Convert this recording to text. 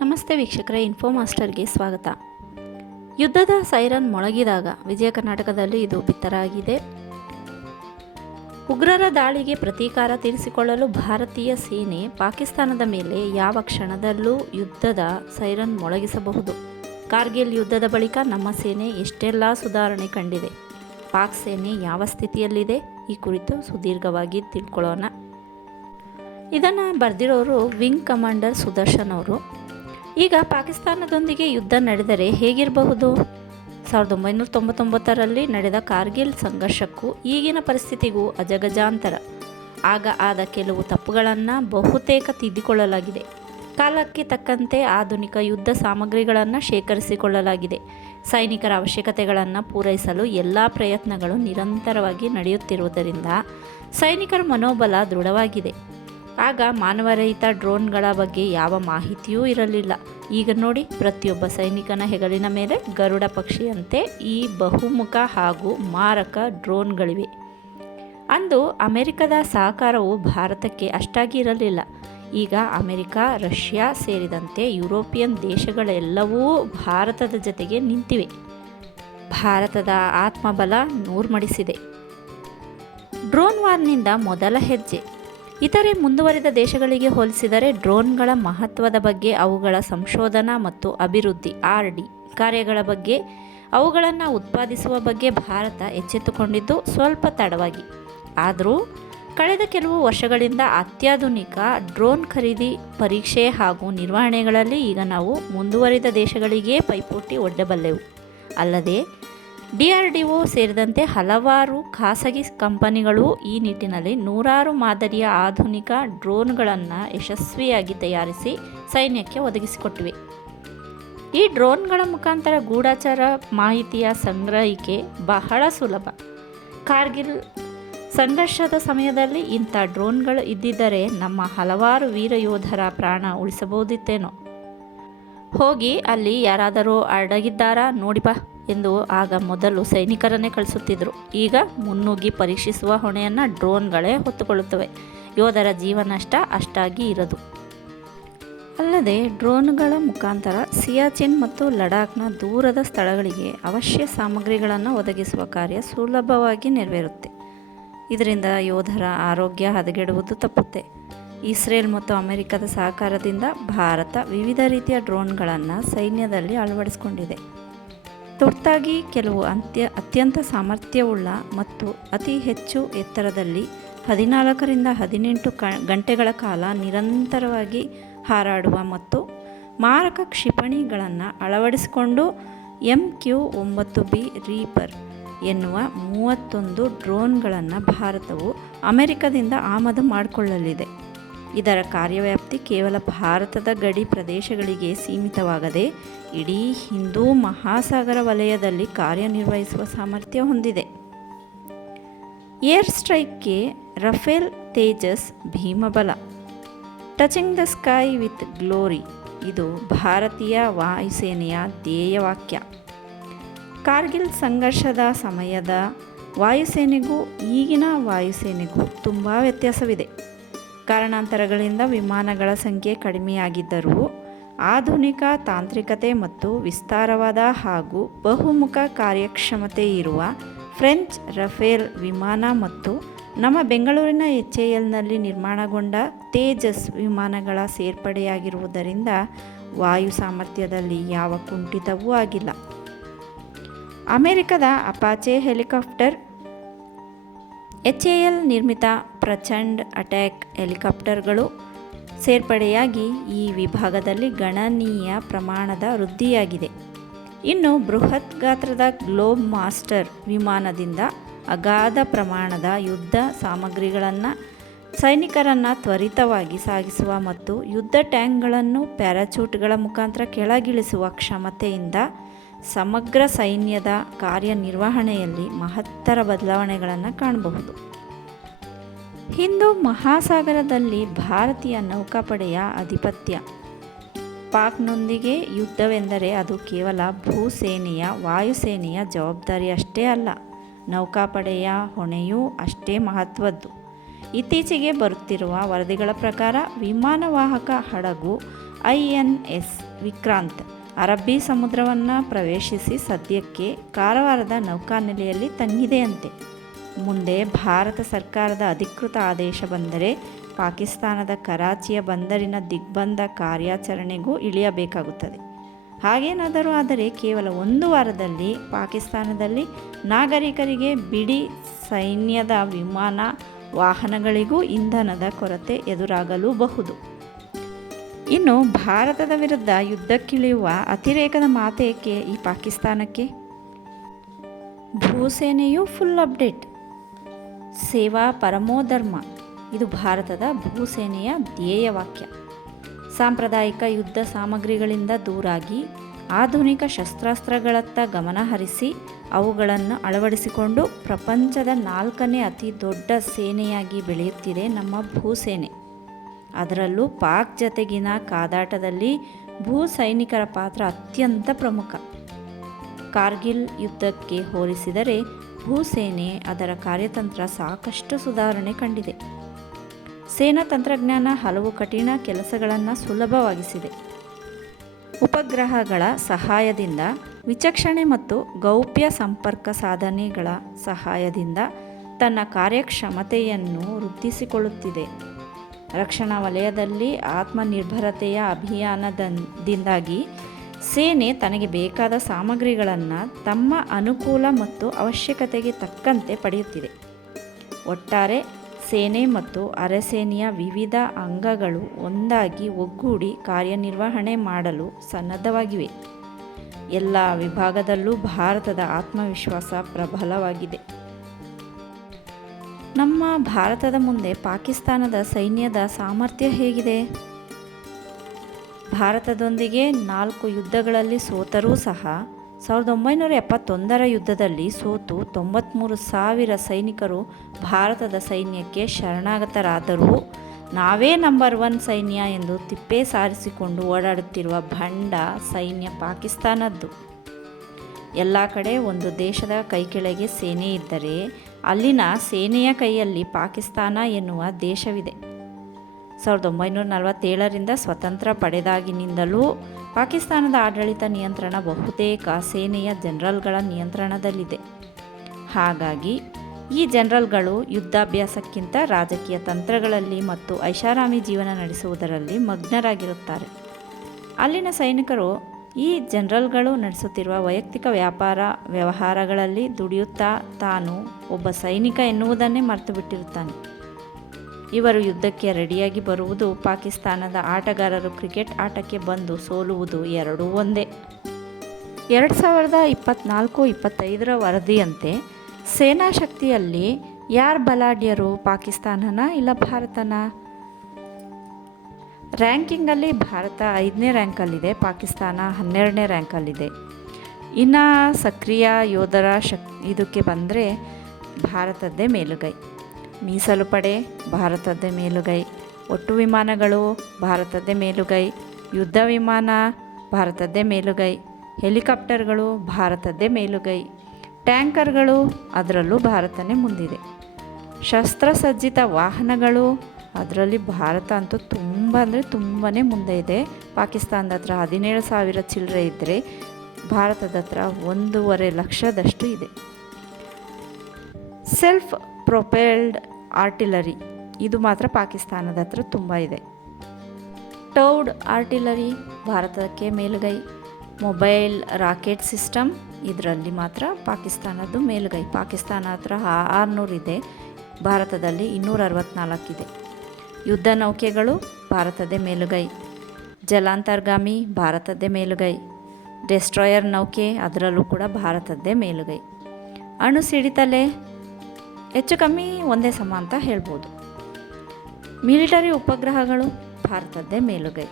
ನಮಸ್ತೆ ವೀಕ್ಷಕರ ಇನ್ಫೋ ಮಾಸ್ಟರ್ಗೆ ಸ್ವಾಗತ. ಯುದ್ಧದ ಸೈರನ್ ಮೊಳಗಿದಾಗ ವಿಜಯ ಕರ್ನಾಟಕದಲ್ಲಿ ಇದು ಬಿತ್ತರಾಗಿದೆ. ಉಗ್ರರ ದಾಳಿಗೆ ಪ್ರತೀಕಾರ ತೀರಿಸಿಕೊಳ್ಳಲು ಭಾರತೀಯ ಸೇನೆ ಪಾಕಿಸ್ತಾನದ ಮೇಲೆ ಯಾವ ಕ್ಷಣದಲ್ಲೂ ಯುದ್ಧದ ಸೈರನ್ ಮೊಳಗಿಸಬಹುದು. ಕಾರ್ಗಿಲ್ ಯುದ್ಧದ ಬಳಿಕ ನಮ್ಮ ಸೇನೆ ಎಷ್ಟೆಲ್ಲ ಸುಧಾರಣೆ ಕಂಡಿದೆ. ಪಾಕ್ ಸೇನೆ ಯಾವ ಸ್ಥಿತಿಯಲ್ಲಿದೆ? ಈ ಕುರಿತು ಸುದೀರ್ಘವಾಗಿ ತಿಳ್ಕೊಳ್ಳೋಣ. ಇದನ್ನು ಬರೆದಿರೋರು ವಿಂಗ್ ಕಮಾಂಡರ್ ಸುದರ್ಶನ್ ಅವರು. ಈಗ ಪಾಕಿಸ್ತಾನದೊಂದಿಗೆ ಯುದ್ಧ ನಡೆದರೆ ಹೇಗಿರಬಹುದು? ಸಾವಿರದ ಒಂಬೈನೂರ ತೊಂಬತ್ತೊಂಬತ್ತರಲ್ಲಿ ನಡೆದ ಕಾರ್ಗಿಲ್ ಸಂಘರ್ಷಕ್ಕೂ ಈಗಿನ ಪರಿಸ್ಥಿತಿಗೂ ಅಜಗಜಾಂತರ. ಆಗ ಆದ ಕೆಲವು ತಪ್ಪುಗಳನ್ನು ಬಹುತೇಕ ತಿದ್ದಿಕೊಳ್ಳಲಾಗಿದೆ. ಕಾಲಕ್ಕೆ ತಕ್ಕಂತೆ ಆಧುನಿಕ ಯುದ್ಧ ಸಾಮಗ್ರಿಗಳನ್ನು ಶೇಖರಿಸಿಕೊಳ್ಳಲಾಗಿದೆ. ಸೈನಿಕರ ಅವಶ್ಯಕತೆಗಳನ್ನು ಪೂರೈಸಲು ಎಲ್ಲ ಪ್ರಯತ್ನಗಳು ನಿರಂತರವಾಗಿ ನಡೆಯುತ್ತಿರುವುದರಿಂದ ಸೈನಿಕರ ಮನೋಬಲ ದೃಢವಾಗಿದೆ. ಆಗ ಮಾನವರಹಿತ ಡ್ರೋನ್ಗಳ ಬಗ್ಗೆ ಯಾವ ಮಾಹಿತಿಯೂ ಇರಲಿಲ್ಲ. ಈಗ ನೋಡಿ, ಪ್ರತಿಯೊಬ್ಬ ಸೈನಿಕನ ಹೆಗಲಿನ ಮೇಲೆ ಗರುಡ ಪಕ್ಷಿಯಂತೆ ಈ ಬಹುಮುಖ ಹಾಗೂ ಮಾರಕ ಡ್ರೋನ್ಗಳಿವೆ. ಅಂದು ಅಮೆರಿಕದ ಸಹಕಾರವು ಭಾರತಕ್ಕೆ ಅಷ್ಟಾಗಿ ಇರಲಿಲ್ಲ. ಈಗ ಅಮೆರಿಕ, ರಷ್ಯಾ ಸೇರಿದಂತೆ ಯುರೋಪಿಯನ್ ದೇಶಗಳೆಲ್ಲವೂ ಭಾರತದ ಜೊತೆಗೆ ನಿಂತಿವೆ. ಭಾರತದ ಆತ್ಮಬಲ ನೂರ್ಮಡಿಸಿದೆ. ಡ್ರೋನ್ ವಾರ್ನಿಂದ ಮೊದಲ ಹೆಜ್ಜೆ. ಇತರೆ ಮುಂದುವರಿದ ದೇಶಗಳಿಗೆ ಹೋಲಿಸಿದರೆ ಡ್ರೋನ್ಗಳ ಮಹತ್ವದ ಬಗ್ಗೆ, ಅವುಗಳ ಸಂಶೋಧನಾ ಮತ್ತು ಅಭಿವೃದ್ಧಿ, ಆರ್ ಡಿ ಕಾರ್ಯಗಳ ಬಗ್ಗೆ, ಅವುಗಳನ್ನು ಉತ್ಪಾದಿಸುವ ಬಗ್ಗೆ ಭಾರತ ಎಚ್ಚೆತ್ತುಕೊಂಡಿದ್ದು ಸ್ವಲ್ಪ ತಡವಾಗಿ. ಆದರೂ, ಕಳೆದ ಕೆಲವು ವರ್ಷಗಳಿಂದ ಅತ್ಯಾಧುನಿಕ ಡ್ರೋನ್ ಖರೀದಿ ಪರೀಕ್ಷೆ ಹಾಗೂ ನಿರ್ವಹಣೆಗಳಲ್ಲಿ ಈಗ ನಾವು ಮುಂದುವರಿದ ದೇಶಗಳಿಗೆ ಪೈಪೋಟಿ ಒಡ್ಡಬಲ್ಲೆವು. ಅಲ್ಲದೆ ಡಿ ಆರ್ ಡಿ ಒ ಸೇರಿದಂತೆ ಹಲವಾರು ಖಾಸಗಿ ಕಂಪನಿಗಳು ಈ ನಿಟ್ಟಿನಲ್ಲಿ ನೂರಾರು ಮಾದರಿಯ ಆಧುನಿಕ ಡ್ರೋನ್ಗಳನ್ನು ಯಶಸ್ವಿಯಾಗಿ ತಯಾರಿಸಿ ಸೈನ್ಯಕ್ಕೆ ಒದಗಿಸಿಕೊಟ್ಟಿವೆ. ಈ ಡ್ರೋನ್ಗಳ ಮುಖಾಂತರ ಗೂಢಾಚಾರ ಮಾಹಿತಿಯ ಸಂಗ್ರಹಿಕೆ ಬಹಳ ಸುಲಭ. ಕಾರ್ಗಿಲ್ ಸಂಘರ್ಷದ ಸಮಯದಲ್ಲಿ ಇಂಥ ಡ್ರೋನ್ಗಳು ಇದ್ದಿದ್ದರೆ ನಮ್ಮ ಹಲವಾರು ವೀರ ಯೋಧರ ಪ್ರಾಣ ಉಳಿಸಬಹುದಿತ್ತೇನೋ. ಹೋಗಿ ಅಲ್ಲಿ ಯಾರಾದರೂ ಅಡಗಿದ್ದಾರಾ ನೋಡಿ ಬಾ ಎಂದು ಆಗ ಮೊದಲು ಸೈನಿಕರನ್ನೇ ಕಳಿಸುತ್ತಿದ್ದರು ಈಗ ಮುನ್ನುಗ್ಗಿ ಪರೀಕ್ಷಿಸುವ ಹೊಣೆಯನ್ನು ಡ್ರೋನ್ಗಳೇ ಹೊತ್ತುಕೊಳ್ಳುತ್ತವೆ. ಯೋಧರ ಜೀವನಷ್ಟ ಅಷ್ಟಾಗಿ ಇರದು. ಅಲ್ಲದೆ ಡ್ರೋನ್ಗಳ ಮುಖಾಂತರ ಸಿಯಾಚಿನ್ ಮತ್ತು ಲಡಾಖ್ನ ದೂರದ ಸ್ಥಳಗಳಿಗೆ ಅವಶ್ಯ ಸಾಮಗ್ರಿಗಳನ್ನು ಒದಗಿಸುವ ಕಾರ್ಯ ಸುಲಭವಾಗಿ ನೆರವೇರುತ್ತೆ. ಇದರಿಂದ ಯೋಧರ ಆರೋಗ್ಯ ಹದಗೆಡುವುದು ತಪ್ಪುತ್ತೆ. ಇಸ್ರೇಲ್ ಮತ್ತು ಅಮೆರಿಕದ ಸಹಕಾರದಿಂದ ಭಾರತ ವಿವಿಧ ರೀತಿಯ ಡ್ರೋನ್ಗಳನ್ನು ಸೈನ್ಯದಲ್ಲಿ ಅಳವಡಿಸಿಕೊಂಡಿದೆ. ತುರ್ತಾಗಿ ಕೆಲವು ಅಂತ್ಯ, ಅತ್ಯಂತ ಸಾಮರ್ಥ್ಯವುಳ್ಳ ಮತ್ತು ಅತಿ ಹೆಚ್ಚು ಎತ್ತರದಲ್ಲಿ ಹದಿನಾಲ್ಕರಿಂದ ಹದಿನೆಂಟು ಕ, ಗಂಟೆಗಳ ಕಾಲ ನಿರಂತರವಾಗಿ ಹಾರಾಡುವ ಮತ್ತು ಮಾರಕ ಕ್ಷಿಪಣಿಗಳನ್ನು ಅಳವಡಿಸಿಕೊಂಡು ಎಂ ಕ್ಯೂ ಒಂಬತ್ತು ಬಿ ರೀಪರ್ ಎನ್ನುವ ಮೂವತ್ತೊಂದು ಡ್ರೋನ್ಗಳನ್ನು ಭಾರತವು ಅಮೆರಿಕದಿಂದ ಆಮದು ಮಾಡಿಕೊಳ್ಳಲಿದೆ. ಇದರ ಕಾರ್ಯವ್ಯಾಪ್ತಿ ಕೇವಲ ಭಾರತದ ಗಡಿ ಪ್ರದೇಶಗಳಿಗೆ ಸೀಮಿತವಾಗದೆ, ಇಡೀ ಹಿಂದೂ ಮಹಾಸಾಗರ ವಲಯದಲ್ಲಿ ಕಾರ್ಯನಿರ್ವಹಿಸುವ ಸಾಮರ್ಥ್ಯ ಹೊಂದಿದೆ. Air ಸ್ಟ್ರೈಕ್ಗೆ Rafale Tejas Bheemabala, touching the sky with glory, ಇದು ಭಾರತೀಯ ವಾಯುಸೇನೆಯ ಧ್ಯೇಯವಾಕ್ಯ. ಕಾರ್ಗಿಲ್ ಸಂಘರ್ಷದ ಸಮಯದ ವಾಯುಸೇನೆಗೂ ಈಗಿನ ವಾಯುಸೇನೆಗೂ ತುಂಬ ವ್ಯತ್ಯಾಸವಿದೆ. ಕಾರಣಾಂತರಗಳಿಂದ ವಿಮಾನಗಳ ಸಂಖ್ಯೆ ಕಡಿಮೆಯಾಗಿದ್ದರೂ ಆಧುನಿಕ ತಾಂತ್ರಿಕತೆ ಮತ್ತು ವಿಸ್ತಾರವಾದ ಹಾಗೂ ಬಹುಮುಖ ಕಾರ್ಯಕ್ಷಮತೆ ಇರುವ ಫ್ರೆಂಚ್ ರಫೇಲ್ ವಿಮಾನ ಮತ್ತು ನಮ್ಮ ಬೆಂಗಳೂರಿನ ಎಚ್ ಎ ಎಲ್ನಲ್ಲಿ ನಿರ್ಮಾಣಗೊಂಡ ತೇಜಸ್ ವಿಮಾನಗಳ ಸೇರ್ಪಡೆಯಾಗಿರುವುದರಿಂದ ವಾಯು ಸಾಮರ್ಥ್ಯದಲ್ಲಿ ಯಾವ ಕುಂಠಿತವೂ ಆಗಿಲ್ಲ. ಅಮೆರಿಕದ Apache helicopter H A L ನಿರ್ಮಿತ ಪ್ರಚಂಡ್ ಅಟ್ಯಾಕ್ ಹೆಲಿಕಾಪ್ಟರ್ಗಳು ಸೇರ್ಪಡೆಯಾಗಿ ಈ ವಿಭಾಗದಲ್ಲಿ ಗಣನೀಯ ಪ್ರಮಾಣದ ವೃದ್ಧಿಯಾಗಿದೆ. ಇನ್ನು ಬೃಹತ್ ಗಾತ್ರದ ಗ್ಲೋಬ್ ಮಾಸ್ಟರ್ ವಿಮಾನದಿಂದ ಅಗಾಧ ಪ್ರಮಾಣದ ಯುದ್ಧ ಸಾಮಗ್ರಿಗಳನ್ನು ಸೈನಿಕರನ್ನು ತ್ವರಿತವಾಗಿ ಸಾಗಿಸುವ ಮತ್ತು ಯುದ್ಧ ಟ್ಯಾಂಕ್ಗಳನ್ನು ಪ್ಯಾರಾಚೂಟ್ಗಳ ಮುಖಾಂತರ ಕೆಳಗಿಳಿಸುವ ಕ್ಷಮತೆಯಿಂದ ಸಮಗ್ರ ಸೈನ್ಯದ ಕಾರ್ಯನಿರ್ವಹಣೆಯಲ್ಲಿ ಮಹತ್ತರ ಬದಲಾವಣೆಗಳನ್ನು ಕಾಣಬಹುದು. ಹಿಂದೂ ಮಹಾಸಾಗರದಲ್ಲಿ ಭಾರತೀಯ ನೌಕಾಪಡೆಯ ಆಧಿಪತ್ಯ ಪಾಕ್ನೊಂದಿಗೆ ಯುದ್ಧವೆಂದರೆ ಅದು ಕೇವಲ ಭೂಸೇನೆಯ, ವಾಯುಸೇನೆಯ ಜವಾಬ್ದಾರಿ ಅಷ್ಟೇ ಅಲ್ಲ, ನೌಕಾಪಡೆಯ ಹೊಣೆಯೂ ಅಷ್ಟೇ ಮಹತ್ವದ್ದು. ಇತ್ತೀಚೆಗೆ ಬರುತ್ತಿರುವ ವರದಿಗಳ ಪ್ರಕಾರ ವಿಮಾನವಾಹಕ ಹಡಗು ಐ ಎನ್ ಎಸ್ ವಿಕ್ರಾಂತ್ ಅರಬ್ಬಿ ಸಮುದ್ರವನ್ನು ಪ್ರವೇಶಿಸಿ ಸದ್ಯಕ್ಕೆ ಕಾರವಾರದ ನೌಕಾನೆಲೆಯಲ್ಲಿ ತಂಗಿದೆಯಂತೆ. ಮುಂದೆ ಭಾರತ ಸರ್ಕಾರದ ಅಧಿಕೃತ ಆದೇಶ ಬಂದರೆ ಪಾಕಿಸ್ತಾನದ ಕರಾಚಿಯ ಬಂದರಿನ ದಿಗ್ಬಂಧ ಕಾರ್ಯಾಚರಣೆಗೂ ಇಳಿಯಬೇಕಾಗುತ್ತದೆ. ಹಾಗೇನಾದರೂ ಆದರೆ ಕೇವಲ ಒಂದು ವಾರದಲ್ಲಿ ಪಾಕಿಸ್ತಾನದಲ್ಲಿ ನಾಗರಿಕರಿಗೆ ಬಿಡಿ ಸೈನ್ಯದ ವಿಮಾನ ವಾಹನಗಳಿಗೂ ಇಂಧನದ ಕೊರತೆ ಎದುರಾಗಲೂಬಹುದು. ಇನ್ನು ಭಾರತದ ವಿರುದ್ಧ ಯುದ್ಧಕ್ಕಿಳಿಯುವ ಅತಿರೇಕದ ಮಾತೇಕೆ ಈ ಪಾಕಿಸ್ತಾನಕ್ಕೆ? ಭೂಸೇನೆಯು ಫುಲ್ ಅಪ್ಡೇಟ್ ಸೇವಾ ಪರಮೋಧರ್ಮ ಇದು ಭಾರತದ ಭೂಸೇನೆಯ ಧ್ಯೇಯವಾಕ್ಯ ಸಾಂಪ್ರದಾಯಿಕ ಯುದ್ಧ ಸಾಮಗ್ರಿಗಳಿಂದ ದೂರಾಗಿ ಆಧುನಿಕ ಶಸ್ತ್ರಾಸ್ತ್ರಗಳತ್ತ ಗಮನ ಹರಿಸಿ ಅವುಗಳನ್ನು ಅಳವಡಿಸಿಕೊಂಡು ಪ್ರಪಂಚದ ನಾಲ್ಕನೇ ಅತಿ ದೊಡ್ಡ ಸೇನೆಯಾಗಿ ಬೆಳೆಯುತ್ತಿದೆ ನಮ್ಮ ಭೂಸೇನೆ. ಅದರಲ್ಲೂ ಪಾಕ್ ಜತೆಗಿನ ಕಾದಾಟದಲ್ಲಿ ಭೂ ಸೈನಿಕರ ಪಾತ್ರ ಅತ್ಯಂತ ಪ್ರಮುಖ. ಕಾರ್ಗಿಲ್ ಯುದ್ಧಕ್ಕೆ ಹೋಲಿಸಿದರೆ ಭೂಸೇನೆ ಅದರ ಕಾರ್ಯತಂತ್ರ ಸಾಕಷ್ಟು ಸುಧಾರಣೆ ಕಂಡಿದೆ. ಸೇನಾ ತಂತ್ರಜ್ಞಾನ ಹಲವು ಕಠಿಣ ಕೆಲಸಗಳನ್ನು ಸುಲಭವಾಗಿಸಿದೆ. ಉಪಗ್ರಹಗಳ ಸಹಾಯದಿಂದ, ವಿಚಕ್ಷಣೆ ಮತ್ತು ಗೌಪ್ಯ ಸಂಪರ್ಕ ಸಾಧನೆಗಳ ಸಹಾಯದಿಂದ ತನ್ನ ಕಾರ್ಯಕ್ಷಮತೆಯನ್ನು ವೃದ್ಧಿಸಿಕೊಳ್ಳುತ್ತಿದೆ. ರಕ್ಷಣಾ ವಲಯದಲ್ಲಿ ಆತ್ಮನಿರ್ಭರತೆಯ ಅಭಿಯಾನದಿಂದಾಗಿ ಸೇನೆ ತನಗೆ ಬೇಕಾದ ಸಾಮಗ್ರಿಗಳನ್ನು ತಮ್ಮ ಅನುಕೂಲ ಮತ್ತು ಅವಶ್ಯಕತೆಗೆ ತಕ್ಕಂತೆ ಪಡೆಯುತ್ತಿದೆ. ಒಟ್ಟಾರೆ ಸೇನೆ ಮತ್ತು ಅರೆಸೇನೆಯ ವಿವಿಧ ಅಂಗಗಳು ಒಂದಾಗಿ ಒಗ್ಗೂಡಿ ಕಾರ್ಯನಿರ್ವಹಣೆ ಮಾಡಲು ಸನ್ನದ್ಧವಾಗಿವೆ. ಎಲ್ಲ ವಿಭಾಗದಲ್ಲೂ ಭಾರತದ ಆತ್ಮವಿಶ್ವಾಸ ಪ್ರಬಲವಾಗಿದೆ. ನಮ್ಮ ಭಾರತದ ಮುಂದೆ ಪಾಕಿಸ್ತಾನದ ಸೈನ್ಯದ ಸಾಮರ್ಥ್ಯ ಹೇಗಿದೆ? ಭಾರತದೊಂದಿಗೆ ನಾಲ್ಕು ಯುದ್ಧಗಳಲ್ಲಿ ಸೋತರೂ ಸಹ ಸಾವಿರದ ಒಂಬೈನೂರ ಎಪ್ಪತ್ತೊಂದರ ಯುದ್ಧದಲ್ಲಿ ಸೋತು ತೊಂಬತ್ತ್ಮೂರು ಸಾವಿರ ಸೈನಿಕರು ಭಾರತದ ಸೈನ್ಯಕ್ಕೆ ಶರಣಾಗತರಾದರೂ. ನಾವೇ ನಂಬರ್ ಒನ್ ಸೈನ್ಯ ಎಂದು ತಿಪ್ಪೆ ಸಾರಿಸಿಕೊಂಡು ಓಡಾಡುತ್ತಿರುವ ಭಂಡ ಸೈನ್ಯ ಪಾಕಿಸ್ತಾನದ್ದು. ಎಲ್ಲ ಕಡೆ ಒಂದು ದೇಶದ ಕೈಕೆಳಗೆ ಸೇನೆ ಇದ್ದರೆ ಅಲ್ಲಿನ ಸೇನೆಯ ಕೈಯಲ್ಲಿ ಪಾಕಿಸ್ತಾನ ಎನ್ನುವ ದೇಶವಿದೆ. ಸಾವಿರದ ಒಂಬೈನೂರ ನಲವತ್ತೇಳರಿಂದ ಸ್ವತಂತ್ರ ಪಡೆದಾಗಿನಿಂದಲೂ ಪಾಕಿಸ್ತಾನದ ಆಡಳಿತ ನಿಯಂತ್ರಣ ಬಹುತೇಕ ಸೇನೆಯ ಜನರಲ್ಗಳ ನಿಯಂತ್ರಣದಲ್ಲಿದೆ. ಹಾಗಾಗಿ, ಈ ಜನರಲ್ಗಳು ಯುದ್ಧಾಭ್ಯಾಸಕ್ಕಿಂತ ರಾಜಕೀಯ ತಂತ್ರಗಳಲ್ಲಿ ಮತ್ತು ಐಷಾರಾಮಿ ಜೀವನ ನಡೆಸುವುದರಲ್ಲಿ ಮಗ್ನರಾಗಿರುತ್ತಾರೆ. ಅಲ್ಲಿನ ಸೈನಿಕರು ಈ ಜನರಲ್ಗಳು ನಡೆಸುತ್ತಿರುವ ವೈಯಕ್ತಿಕ ವ್ಯಾಪಾರ ವ್ಯವಹಾರಗಳಲ್ಲಿ ದುಡಿಯುತ್ತಾ ತಾನು ಒಬ್ಬ ಸೈನಿಕ ಎನ್ನುವುದನ್ನೇ ಮರೆತು ಬಿಟ್ಟಿರುತ್ತಾನೆ ಇವರು ಯುದ್ಧಕ್ಕೆ ರೆಡಿಯಾಗಿ ಬರುವುದು ಪಾಕಿಸ್ತಾನದ ಆಟಗಾರರು ಕ್ರಿಕೆಟ್ ಆಟಕ್ಕೆ ಬಂದು ಸೋಲುವುದು ಎರಡೂ ಒಂದೇ. ಎರಡು ಸಾವಿರದ ಇಪ್ಪತ್ನಾಲ್ಕು ಇಪ್ಪತ್ತೈದರ ವರದಿಯಂತೆ ಸೇನಾ ಶಕ್ತಿಯಲ್ಲಿ ಯಾರು ಬಲಾಢ್ಯರು ಪಾಕಿಸ್ತಾನನ ಇಲ್ಲ ಭಾರತನ? ರ್ಯಾಂಕಿಂಗಲ್ಲಿ ಭಾರತ ಐದನೇ ರ್ಯಾಂಕಲ್ಲಿದೆ, ಪಾಕಿಸ್ತಾನ ಹನ್ನೆರಡನೇ ರ್ಯಾಂಕಲ್ಲಿದೆ. ಇನ್ನು ಸಕ್ರಿಯ ಯೋಧರ ಶಕ್, ಇದಕ್ಕೆ ಬಂದರೆ ಭಾರತದ್ದೇ ಮೇಲುಗೈ. ಮೀಸಲು ಪಡೆ ಭಾರತದ್ದೇ ಮೇಲುಗೈ. ಒಟ್ಟು ವಿಮಾನಗಳು ಭಾರತದ್ದೇ ಮೇಲುಗೈ. ಯುದ್ಧ ವಿಮಾನ ಭಾರತದ್ದೇ ಮೇಲುಗೈ. ಹೆಲಿಕಾಪ್ಟರ್ಗಳು ಭಾರತದ್ದೇ ಮೇಲುಗೈ. ಟ್ಯಾಂಕರ್ಗಳು ಅದರಲ್ಲೂ ಭಾರತನೇ ಮುಂದಿದೆ. ಶಸ್ತ್ರಸಜ್ಜಿತ ವಾಹನಗಳು ಅದರಲ್ಲಿ ಭಾರತ ಅಂತೂ ತುಂಬ ಅಂದರೆ ತುಂಬಾ ಮುಂದೆ ಇದೆ. ಪಾಕಿಸ್ತಾನದ ಹತ್ರ ಹದಿನೇಳು ಸಾವಿರ ಚಿಲ್ಲರೆ ಇದ್ದರೆ ಭಾರತದ ಹತ್ರ ಒಂದೂವರೆ ಲಕ್ಷದಷ್ಟು ಇದೆ. Self propelled artillery. ಇದು ಮಾತ್ರ ಪಾಕಿಸ್ತಾನದ ಹತ್ರ ತುಂಬ ಇದೆ. ಟೌಡ್ ಆರ್ಟಿಲರಿ ಭಾರತಕ್ಕೆ ಮೇಲುಗೈ. ಮೊಬೈಲ್ ರಾಕೆಟ್ ಸಿಸ್ಟಮ್ ಇದರಲ್ಲಿ ಮಾತ್ರ ಪಾಕಿಸ್ತಾನದ್ದು ಮೇಲುಗೈ. ಪಾಕಿಸ್ತಾನ ಹತ್ರ ಆರುನೂರಿದೆ ಭಾರತದಲ್ಲಿ ಇನ್ನೂರ ಅರವತ್ತ್ನಾಲ್ಕಿದೆ ಯುದ್ಧ ನೌಕೆಗಳು ಭಾರತದೇ ಮೇಲುಗೈ. ಜಲಾಂತರ್ಗಾಮಿ ಭಾರತದ್ದೇ ಮೇಲುಗೈ. ಡೆಸ್ಟ್ರಾಯರ್ ನೌಕೆ ಅದರಲ್ಲೂ ಕೂಡ ಭಾರತದ್ದೇ ಮೇಲುಗೈ. ಅಣು ಸಿಡಿತಲೆ ಹೆಚ್ಚು ಕಮ್ಮಿ ಒಂದೇ ಸಮ ಅಂತ ಹೇಳ್ಬೋದು. ಮಿಲಿಟರಿ ಉಪಗ್ರಹಗಳು ಭಾರತದ್ದೇ ಮೇಲುಗೈ.